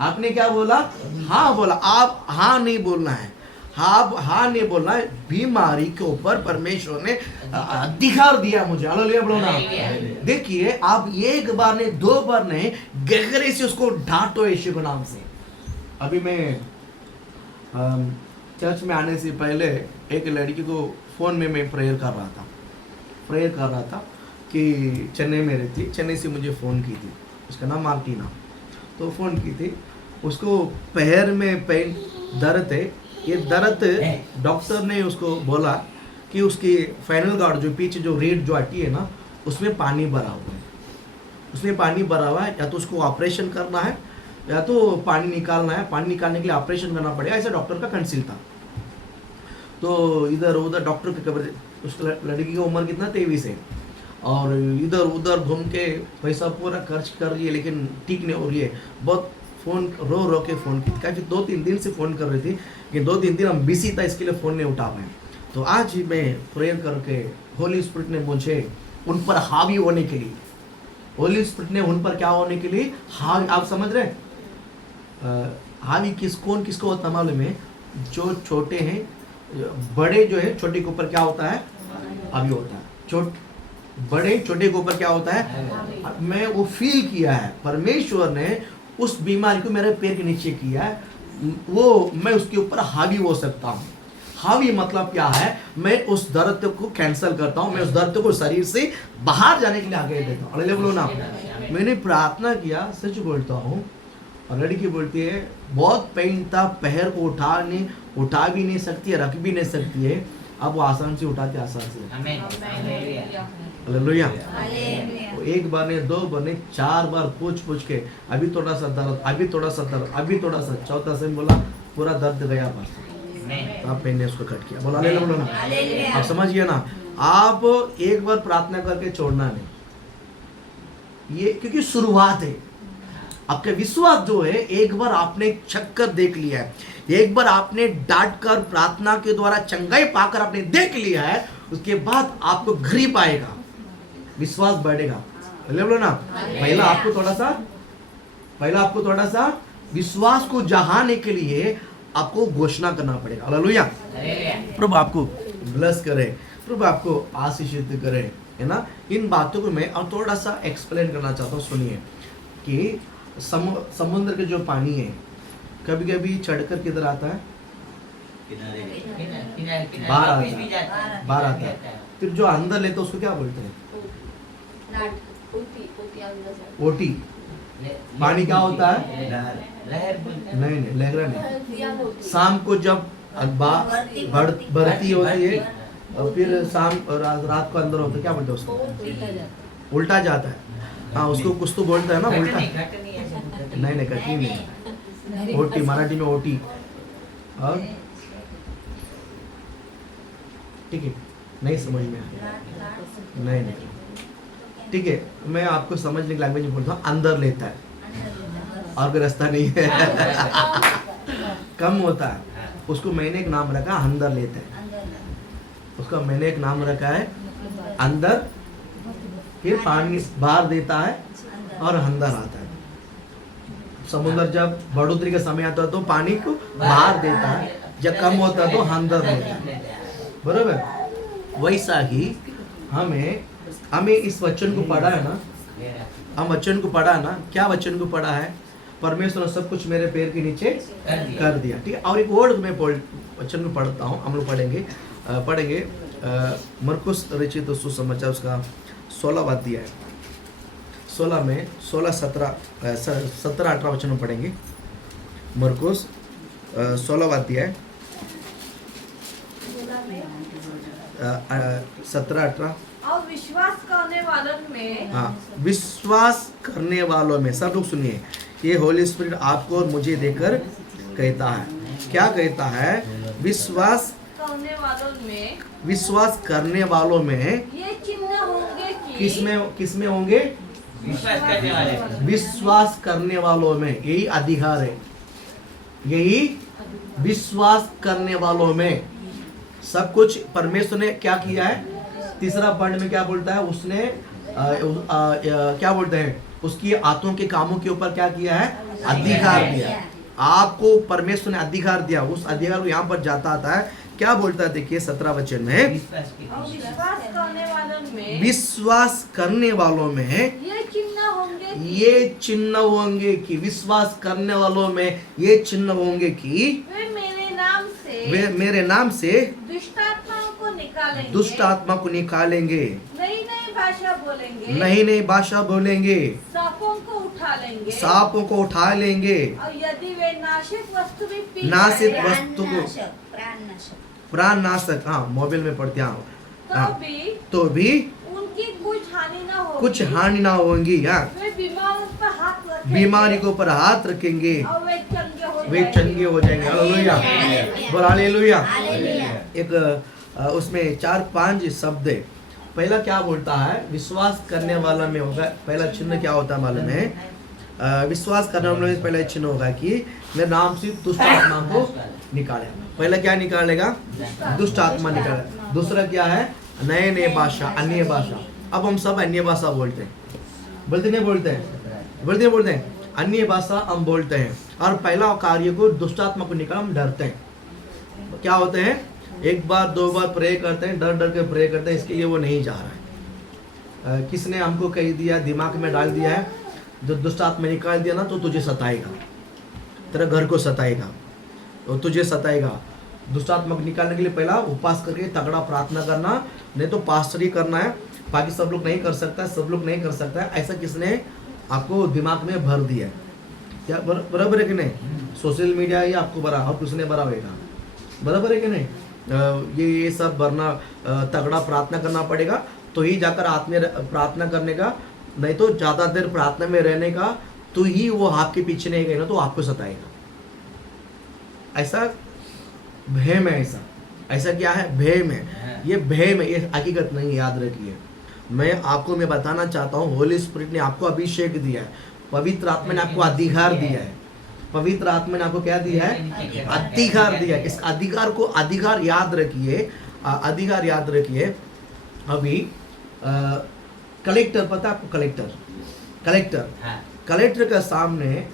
आपने क्या बोला? हाँ बोला। आप हाँ नहीं बोलना है, आप हाँ नहीं बोलना है। बीमारी के ऊपर परमेश्वर ने अधिकार दिया मुझे। हालेलुया बोलो ना। देखिए, आप एक बार नहीं, 2 बार नहीं, गहरे से उसको डांटो यीशु के नाम से। अभी मैं चर्च में आने से पहले एक लड़की को फोन में मैं प्रेयर कर रहा था कि चेन्नई में रहती, चेन्नई से मुझे फ़ोन की थी, उसका नाम मार्टिना। तो फ़ोन की थी, उसको पैर में पेन दर्द है। ये दर्द डॉक्टर ने उसको बोला कि उसकी फाइनल गार्ड जो पीछे जो रीढ़ जो हड्डी है ना, उसमें पानी भरा हुआ है, उसमें पानी भरा हुआ है। या तो उसको ऑपरेशन करना है या तो पानी निकालना है। पानी निकालने के लिए ऑपरेशन करना पड़ेगा, ऐसा डॉक्टर का कंसल्ट था। तो इधर उधर डॉक्टर की खबर, उस लड़की की उम्र कितना 23 है, और इधर उधर घूम के पैसा पूरा खर्च कर रही है, लेकिन ठीक नहीं हो रही है। बहुत फ़ोन रो के फ़ोन की, काफ़ी 2-3 दिन से फ़ोन कर रही थी, कि 2-3 दिन हम बिजी था, इसके लिए फ़ोन नहीं उठा पाए। तो आज ही मैं प्रेयर करके होली स्पिरिट ने मुझे उन पर हावी होने के लिए, होली स्पिरिट ने उन पर क्या होने के लिए हावी, आप समझ रहे हावी किसको होता मालूम है? जो छोटे हैं, बड़े जो है छोटे के ऊपर क्या होता है? हावी होता है। बड़े छोटे के ऊपर क्या होता है? मैं वो फील किया है, परमेश्वर ने उस बीमारी को मेरे पैर के नीचे किया है, वो मैं उसके ऊपर हावी हो सकता हूँ। हावी मतलब क्या है? मैं उस दर्द को कैंसिल करता हूँ, मैं उस दर्द को शरीर से बाहर जाने के लिए आगे देता हूँ। हालेलुया बोलो ना। मैंने प्रार्थना किया, सच बोलता हूँ, और लड़की बोलती है बहुत पेन था, पैर को उठा भी नहीं सकती है, रख भी नहीं सकती है, अब वो आसान से उठाते, आसान से। हालेलुया। एक बार ने, 2 बार ने, 4 बार पूछ के अभी थोड़ा सा दर्द, अभी थोड़ा सा दर्द, अभी थोड़ा सा, चौथा से बोला पूरा दर्द गया बस। आप ने उसको कट किया। बोला हालेलुया ना। आप समझिए ना, आप एक बार प्रार्थना करके छोड़ना नहीं, ये क्योंकि शुरुआत है। आपका विश्वास जो है, एक बार आपने चक्कर देख लिया है, एक बार आपने डांट कर प्रार्थना के द्वारा चंगाई पाकर आपने देख लिया है, उसके बाद आपको ग्रिप आएगा, विश्वास बढ़ेगा। बोलो ना। पहला आपको थोड़ा सा विश्वास को जगाने के लिए आपको घोषणा करना पड़ेगा। हालेलुया। प्रभु आपको ब्लेस करे, प्रभु आपको आशीषित करे, है ना। इन बातों को मैं और थोड़ा सा एक्सप्लेन करना चाहता हूँ। सुनिए कि समुद्र के जो पानी है, कभी कभी चढ़कर किधर आता है? बाहर आता है। फिर जो अंदर लेते उसको क्या बोलते हैं? ओटी। पानी क्या होता है? लहर नहीं नहीं, लहरा नहीं। शाम को जब बढ़ती होती है और फिर शाम और रात को अंदर होता है, क्या बोलते हैं उसको? उल्टा जाता है। हाँ, उसको कुछ तो बोलता है ना उल्टा। नहीं नहीं, कटनी नहीं, ओटी, मराठी में ओटी। और ठीक है, नहीं समझ में आया? नहीं नहीं, ठीक है, मैं आपको समझने की लैंग्वेज में बोलता हूँ, अंदर लेता है और कोई रास्ता नहीं है। कम होता है, उसको मैंने एक नाम रखा अंदर लेता है, उसका मैंने एक नाम रखा है अंदर। फिर पानी बाहर देता है और अंदर आता है। समुद्र जब बढ़ोतरी का समय आता है तो पानी को बाहर देता है, जब कम होता है तो अंदर लेता है, बराबर। वैसा ही हमें इस वचन को पढ़ा है ना, हम वचन को पढ़ा ना, क्या वचन को पढ़ा है? परमेश्वर ने सब कुछ मेरे पैर के नीचे कर दिया, ठीक है। और एक वर्ड में वचन को पढ़ता हूँ, हम लोग पढ़ेंगे मरकुस रचित सुसमाचार उसका 16वां अध्याय है। 16 में 17-18 वचन में पढ़ेंगे। मरकुस 16वां अध्याय 17-18। और विश्वास करने वालों में, हाँ, विश्वास करने वालों में, सब लोग सुनिए, ये होली स्पिरिट आपको और मुझे देकर कहता है, क्या कहता है? विश्वास करने वालों में ये चिन्ह होंगे कि, किसमें होंगे? विश्वास करने वाले, विश्वास करने वालों में, यही अधिकार है, यही विश्वास करने वालों में सब कुछ परमेश्वर ने क्या किया है? तीसरा पॉइंट में क्या बोलता है? उसने क्या बोलते हैं? उसकी आत्मा के कामों के ऊपर क्या किया है? अधिकार दिया। आपको परमेश्वर ने अधिकार दिया, उस अधिकार को यहाँ पर जाता आता है, क्या बोलता है? देखिए 17 वचन में, विश्वास करने वालों में ये चिन्ह होंगे कि, विश्वास करने वालों में ये चिन्ह होंगे कि वे मेरे नाम से दुष्ट आत्मा को निकालेंगे, नई नई भाषा बोलेंगे, सांपों को उठा लेंगे, और यदि वे नाशिक वस्तु भी पी नाशिक वस्तु को, प्राण नाशक, हाँ मोबाइल में पढ़ते हैं, तो भी उनकी कुछ हानि ना होगी। हाँ, वे बीमारी के ऊपर हाथ रखेंगे, और वे चंगे हो जाएंगे। हालेलुया, बोल हालेलुया। एक उसमें 4-5 शब्द है। पहला क्या बोलता है? विश्वास करने वाला में होगा, पहला चिन्ह क्या होता है मालूम है? विश्वास करने वाले में पहला चिन्ह होगा कि मेरे नाम से दुष्ट आत्मा को निकालेगा। पहला क्या निकालेगा? दुष्ट आत्मा निकालेगा। दूसरा क्या है? नए नए भाषा, अन्य भाषा। अब हम सब अन्य भाषा बोलते हैं, बोलते हैं अन्य भाषा हम बोलते हैं। और पहला कार्य को दुष्ट आत्मा को निकाल, हम डरते हैं। क्या होते हैं? एक बार 2 बार प्रे करते हैं, डर के प्रे करते हैं, इसके लिए वो नहीं जा रहा है। किसने हमको कह दिया, दिमाग में डाल दिया है, जो दुष्ट आत्मा निकाल दिया ना तो तुझे सताएगा, तेरा घर को सताएगा, तो तुझे सताएगा। दुष्ट आत्मा को निकालने के लिए पहला उपवास करके तगड़ा प्रार्थना करना, नहीं तो पास्टरी करना है। बाकी सब लोग नहीं कर सकता है, ऐसा किसने आपको दिमाग में भर दिया है? क्या बराबर है कि नहीं? सोशल मीडिया ही आपको भरा, और किसने भरा होगा? बराबर है कि नहीं? ये सब भरना, तगड़ा प्रार्थना करना पड़ेगा तो ही जाकर आत्मीय प्रार्थना करने का, नहीं तो ज़्यादा देर प्रार्थना में रहने का तो ही वो आपके पीछे नहीं गए ना तो आपको सताएगा। ऐसा भय में, ऐसा क्या है? भय में। ये भय में, ये हकीकत नहीं, याद रखिए। मैं बताना चाहता हूँ, होली स्पिरिट ने आपको अभिषेक दिया है, पवित्र आत्मा ने आपको अधिकार दिया है। पवित्र आत्मा ने आपको क्या दिया है? अधिकार दिया है। इस अधिकार याद रखिए, अधिकार याद रखिए। अभी कलेक्टर, पता है आपको? कलेक्टर के सामने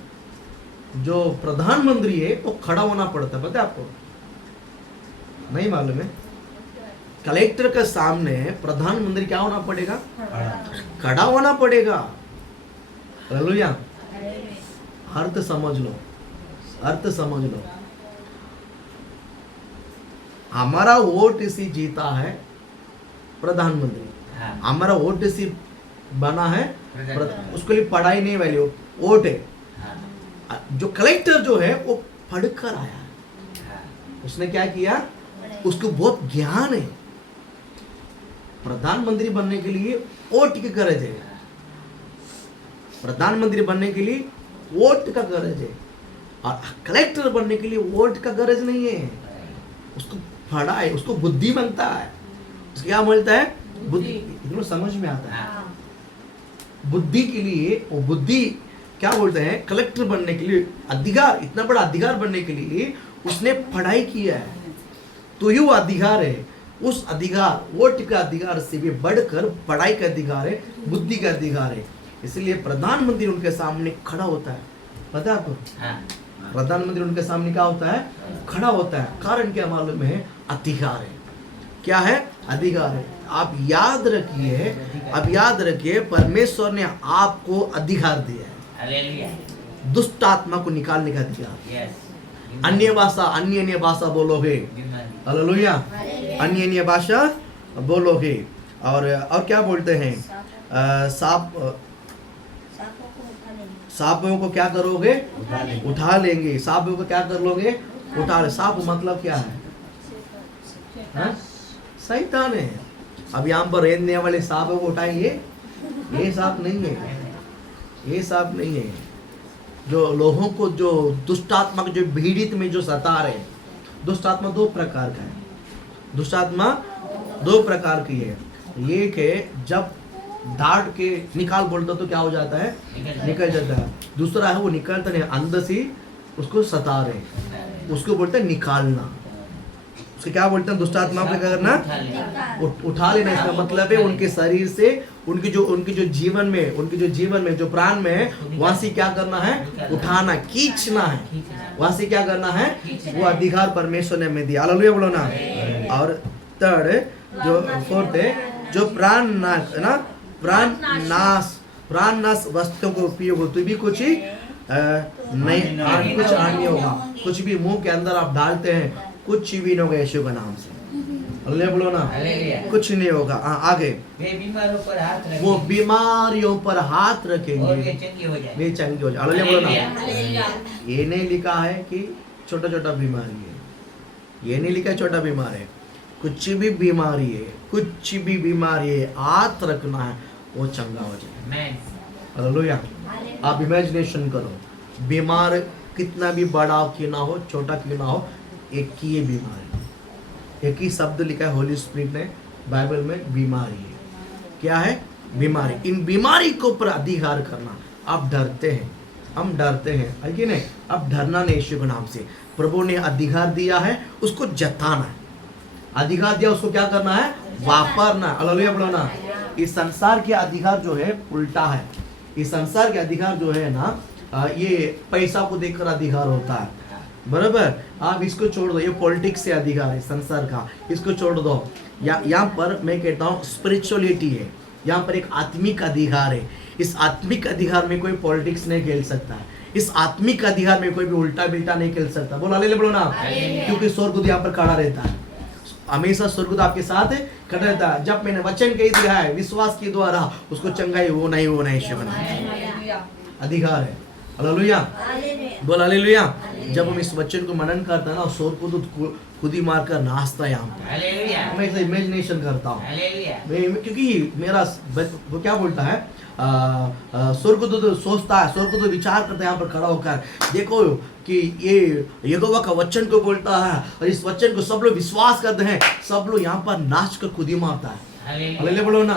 जो प्रधानमंत्री है वो खड़ा होना पड़ता है, पता है आपको? नहीं मालूम है? कलेक्टर के सामने प्रधानमंत्री क्या होना पड़ेगा? खड़ा होना पड़ेगा। हालेलुया। अर्थ समझ लो। हमारा वोट इसी जीता है प्रधानमंत्री, हमारा वोट इसी बना है। उसके लिए पढ़ाई नहीं वैल्यू, वोट है। हाँ, जो कलेक्टर जो है वो पढ़कर आया, हाँ, उसने क्या किया, उसको बहुत ज्ञान है। प्रधानमंत्री बनने के लिए वोट की गरज है, प्रधानमंत्री बनने के लिए वोट का गरज है, और कलेक्टर बनने के लिए वोट का गरज नहीं है। उसको पढ़ा है, उसको बुद्धि बनता है। उसको क्या मिलता है, बुद्धि। इतना समझ में आता है। हाँ, बुद्धि के लिए वो बुद्धि क्या बोलते हैं, कलेक्टर बनने के लिए अधिकार, इतना बड़ा अधिकार बनने के लिए उसने पढ़ाई किया है। तो ये वो अधिकार है, उस अधिकार, वोट का अधिकार से भी बढ़कर पढ़ाई का अधिकार है, बुद्धि का अधिकार है। इसलिए प्रधानमंत्री उनके सामने खड़ा होता है। पता है आपको, हाँ, प्रधानमंत्री उनके सामने क्या होता है, खड़ा होता है। कारण क्या मालूम है, अधिकार है। क्या है, अधिकार है। आप याद रखिए, अब याद रखिए, परमेश्वर ने आपको अधिकार दिया है, हालेलुया, दुष्ट आत्मा को निकालने का अधिकार। यस, अन्य भाषा बोलोगे, बीमारी, हालेलुया, अन्य भाषा बोलोगे। और क्या बोलते हैं, सांपों को क्या करोगे, उठा लेंगे। सांपों को क्या कर लोगे, उठा ले। सांप मतलब क्या है, हाँ? शैतान है। अब यहाँ पर रहने वाले सांपों को उठाएंगे, ये सांप नहीं है, ये सांप नहीं है। जो लोगों को, जो दुष्ट आत्मा के जो पीड़ित में जो सता रहे, दुष्ट आत्मा दो प्रकार का है। दुष्ट आत्मा दो प्रकार की है। एक है जब डांट के निकाल बोलता तो क्या हो जाता है, निकल जाता है। दूसरा है वो निकलता नहीं, अंदर से उसको सता रहे, उसको बोलते हैं निकालना। उसको क्या बोलते हैं, दुष्ट आत्मा को क्या करना, उठा लेना। इसका मतलब है उनके शरीर से, उनके जो जीवन में जो प्राण में है, वहां से क्या करना है, उठाना, खींचना है। वहां से क्या करना है, वो अधिकार परमेश्वर ने हमें दिया। हालेलुया बोलो ना। और थर्ड, जो फोर्थ है, जो प्राण नाश वस्तुओं को उपयोग हो तो भी कुछ नहीं, कुछ नहीं होगा। कुछ भी मुंह के अंदर आप डालते हैं, कुछ भी नहीं होगा यीशु के नाम से। हालेलुया बोलो ना, हालेलुया, कुछ नहीं होगा। आगे, वे बीमारों पर हाथ रखेंगे, वो बीमारियों पर हाथ और वे रखेंगे, चंगे हो जाएंगे। वे चंगे हो जाए। हालेलुया बोलो ना। हालेलुया, ये नहीं लिखा है कि छोटा छोटा बीमारी है, ये नहीं लिखा है छोटा बीमार है। कुछ भी बीमारी है, कुछ भी बीमारी है, हाथ रखना है, वो चंगा हो जाए। आमेन, हालेलुया। आप इमेजिनेशन करो, बीमार कितना भी बड़ा क्यों ना हो, छोटा क्यों ना हो, एक ही ये बीमारी, एक ही शब्द लिखा है होली स्पिरिट ने बाइबल में, बीमारी है। क्या है, बीमारी। इन बीमारी को ऊपर अधिकार करना। आप डरते हैं, हम डरते हैं, है कि नहीं? अब डरना नहीं, यीशु के नाम से। प्रभु ने अधिकार दिया है, उसको जताना है। अधिकार दिया, उसको क्या करना है, वापरना। हालेलुया बोलो ना। इस संसार के अधिकार जो है उल्टा है। इस संसार के अधिकार जो है ना, ये पैसा को देखकर अधिकार होता है, बराबर। आप इसको छोड़ दो, ये पॉलिटिक्स से अधिकार है संसार का, इसको छोड़ दो। यहाँ पर मैं कहता हूँ स्पिरिचुअलिटी है, यहाँ पर एक आत्मिक अधिकार है। इस आत्मिक अधिकार में कोई पॉलिटिक्स नहीं खेल सकता है। इस आत्मिक अधिकार में कोई भी उल्टा बिल्टा नहीं खेल सकता। बोलो हालेलुया बोलो ना। क्योंकि स्वर्गदूत यहाँ पर खड़ा रहता है, हमेशा स्वर्गदूत आपके साथ खड़ा रहता है। जब मैंने वचन कह दिया है, विश्वास के द्वारा उसको चंगाई वो नहीं यीशु के नाम से अधिकार है। हालेलुया बोल हालेलुया। जब हम इस वचन को मनन करता है ना, स्वर्गदूत खुद ही मार कर नाचता है यहाँ पर। हालेलुया, मैं इसे इमेजिनेशन करता हूँ, हालेलुया, क्योंकि मेरा वो क्या बोलता है, स्वर्गदूत सोचता है, स्वर्गदूत विचार करता है यहाँ पर खड़ा होकर, देखो कि ये यहोवा का वचन को बोलता है और इस वचन को सब लोग विश्वास करते हैं। सब लोग यहाँ पर नाच कर खुद ही मारता है। हालेलुया बोलो ना,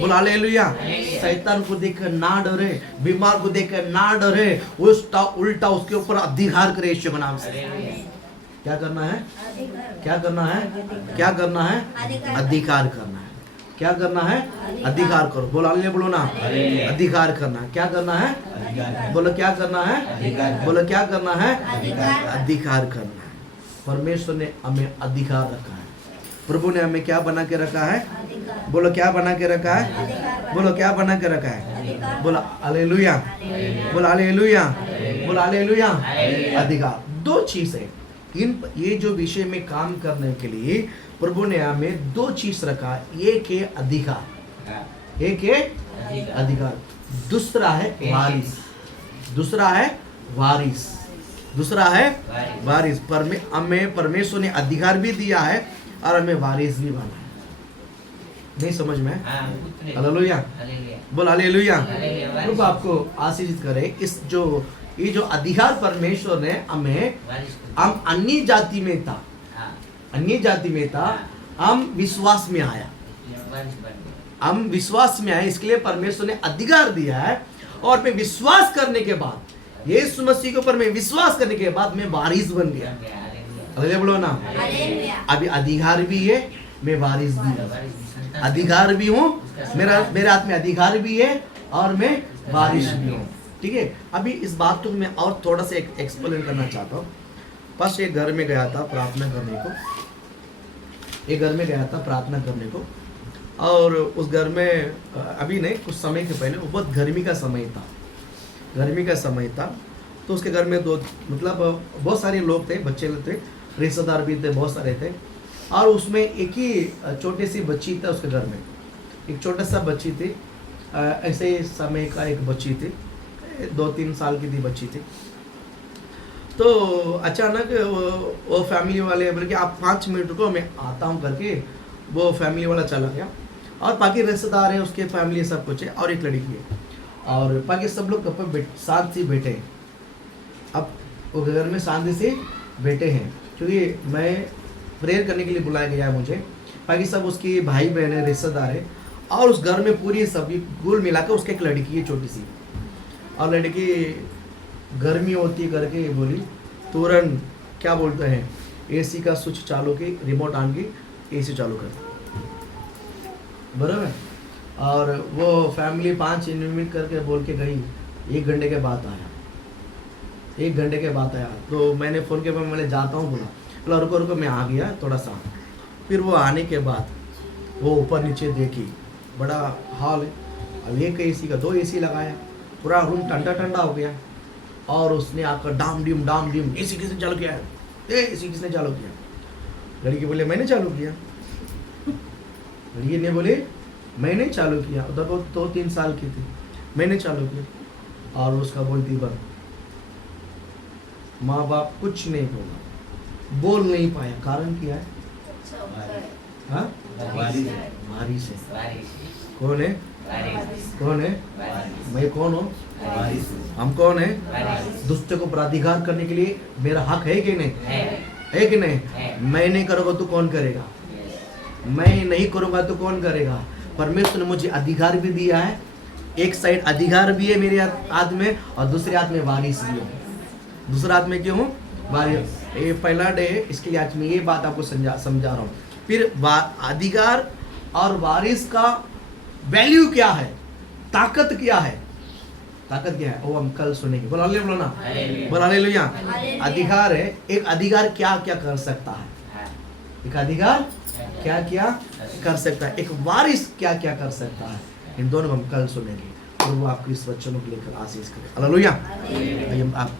बोलो हालेलुया। शैतान को देखकर ना डरे, बीमार को देखकर ना डरे, उल्टा उसके ऊपर अधिकार करे यीशु के नाम से। क्या करना है, क्या करना है, क्या करना है, अधिकार करना है। क्या करना है, अधिकार करो। बोलो हालेलुया बोलो ना, अधिकार करना है। क्या करना है, बोलो क्या करना है, बोलो क्या करना है, अधिकार करना है। परमेश्वर ने हमें अधिकार रखा है। प्रभु ने हमें क्या बना के रखा है, बोलो क्या बना के रखा है, बोलो क्या बना के रखा है, बोलो हालेलुया, बोलो हालेलुया, बोलो हालेलुया। अधिकार, दो चीजें ये जो विषय में काम करने के लिए प्रभु ने हमें दो चीज रखा। एक है अधिकार, एक है अधिकार, दूसरा है वारिस। दूसरा है वारिस, दूसरा है वारिस। वारिस। हमें परमेश्वर ने अधिकार भी दिया है और हमें वारिस भी बनाया। नहीं समझ में? हाँ, पुत्र। Hallelujah, hallelujah. बोल हालेलुया। हालेलुया, वारिस। प्रभु आपको आशीषित करे। इस जो ये जो अधिकार परमेश्वर ने हमें, वारिस पुत्र। हम अन्य जाति में था, हाँ, अन्य जाति में था, हम विश्वास में आया, इसलिए वारिस बन गए। हम विश्वास में आए, इसके लिए परमेश्वर ने अधिकार दिया है। और मैं विश्वास करने के बाद, यीशु मसीह के ऊपर मैं विश्वास करने के बाद मैं वारिस बन गया। बन गया, हालेलुया। हालेलुया बोलो ना। हालेलुया। अभी अधिकार भी है, मैं वारिस भी हूँ। वारिस भी संतान। अधिकार भी हूँ, मेरे हाथ में अधिकार भी है और मैं वारिस भी हूँ। ठीक है, अभी इस बात को मैं और थोड़ा सा एक्सप्लेन करना चाहता हूँ। बस एक घर में गया था प्रार्थना करने को, एक घर में गया था प्रार्थना करने को, और उस घर में अभी नहीं, कुछ समय के पहले, वो बहुत गर्मी का समय था, गर्मी का समय था। तो उसके घर में मतलब बहुत सारे लोग थे, बच्चे थे, रिश्तेदार भी थे, बहुत सारे थे। और उसमें एक ही छोटी सी बच्ची था उसके घर में, एक छोटा सा बच्ची थी, ऐसे ही समय का एक बच्ची थी, 2-3 साल की थी बच्ची थी। तो अचानक वो फैमिली वाले बोले कि आप 5 मिनट रुको, मैं आता हूँ करके वो फैमिली वाला चला गया। और बाकी रिश्तेदार है, उसके फैमिली सब कुछ है, और एक लड़की है, और बाकी सब लोग साथ से बैठे हैं। अब वो घर में शांति से बैठे हैं, क्योंकि मैं प्रेयर करने के लिए बुलाया गया है मुझे। बाकी सब उसकी भाई बहन है, रिश्तेदार है, और उस घर में पूरी सभी कुल मिलाकर उसकी एक लड़की है छोटी सी। और लड़की गर्मी होती करके बोली, तुरंत क्या बोलते हैं, एसी का स्विच चालू की, रिमोट आन की, एसी चालू कर, बराबर। और वो फैमिली 5 मिनट करके बोल के गई, 1 घंटे के बाद आया, 1 घंटे के बाद आया। तो मैंने फ़ोन किया, मैं जाता हूँ, बोला रुको रुको, मैं आ गया थोड़ा सा। फिर वो आने के बाद वो ऊपर नीचे देखी, बड़ा हॉल है, अब 1 एसी का 2 एसी लगाया, पूरा रूम ठंडा ठंडा हो गया। और उसने आकर डाम डिम एसी किसने चालू किया है, एसी किसने चालू किया? लड़की बोले मैंने चालू किया। लड़की ने बोले मैंने चालू किया, उधर वो 2-3 साल की थी, मैंने चालू किया। और उसका बोलती बन, माँ बाप कुछ नहीं बोला, बोल नहीं पाया, कारण क्या है? हाँ, वारिस। वारिस है। वारिस। कौन है? वारिस। कौन है? वारिस। मैं कौन हूँ? वारिस। हम कौन है? वारिस। दुष्ट को प्राधिकार करने के लिए मेरा हक है कि नहीं? है कि नहीं? है। मैं नहीं करूँगा तो कौन करेगा? Yes. मैं नहीं करूँगा तो कौन करेगा? परमेश्वर ने मुझे अधिकार भी दिया है, एक साइड अधिकार भी है मेरे हाथ में, और दूसरे हाथ में वारिस भी हूँ। दूसरे हाथ में क्यों हूँ? वारिस। ये पहला डे है, इसके लिए आज मैं ये बात आपको समझा रहा हूँ। फिर अधिकार और वारिस का वैल्यू क्या है, ताकत क्या है, ताकत क्या है, वो हम कल सुनेंगे। बोलो हालेलुया, बोलो ना, हालेलुया। बोलो हालेलुया। हालेलुया। अधिकार है, एक अधिकार क्या क्या कर सकता है, हाँ। एक अधिकार क्या क्या कर सकता है, एक वारिस क्या क्या कर सकता है, इन दोनों हम कल सुनेंगे। और वो आपको इस वचनों को लेकर आशीष करे। हालेलुया। हालेलुया। आइए, आप